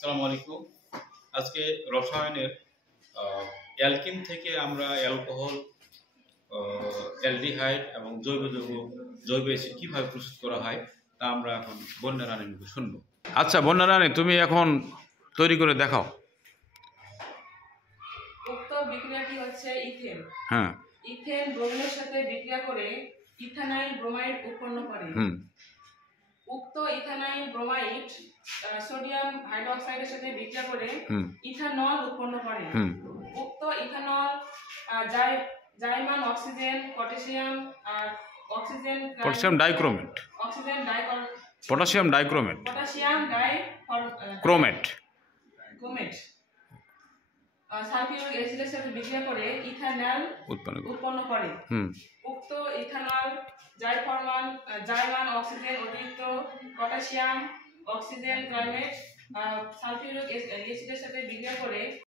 আসসালামু আলাইকুম। আজকে রসায়নের অ্যালকিন থেকে আমরা অ্যালকোহল, অ্যালডিহাইড এবং জৈব অ্যাসিড কীভাবে প্রস্তুত করা হয় তা আমরা এখন বন্যা রানীর মুখে শুনবো। আচ্ছা বন্যা রানী, তুমি এখন তৈরি করে দেখাও। উক্ত বিক্রিয়াটি হচ্ছে ইথেন। হ্যাঁ। ইথেন ব্রোমিনের সাথে বিক্রিয়া করে ইথানাইল ব্রোমাইড উৎপন্ন করে। উক্ত ইথানাইল ব্রোমাইড সোডিয়াম হাইড্রোক্সাইডের সাথে বিক্রিয়া করে ইথানল উৎপন্ন করে। উক্ত ইথানল জাইমান oxygen, potassium dichromate, potassium dichromate sulphuric অ্যাসিডের সাথে বিক্রিয়া করে ইথানল উৎপন্ন করে। উক্ত ইথানল জাইমান অক্সিজেন অতিরিক্ত পটাশিয়াম অক্সিজেন ক্লোরাইড সালফিউরিক অ্যাসিডের সাথে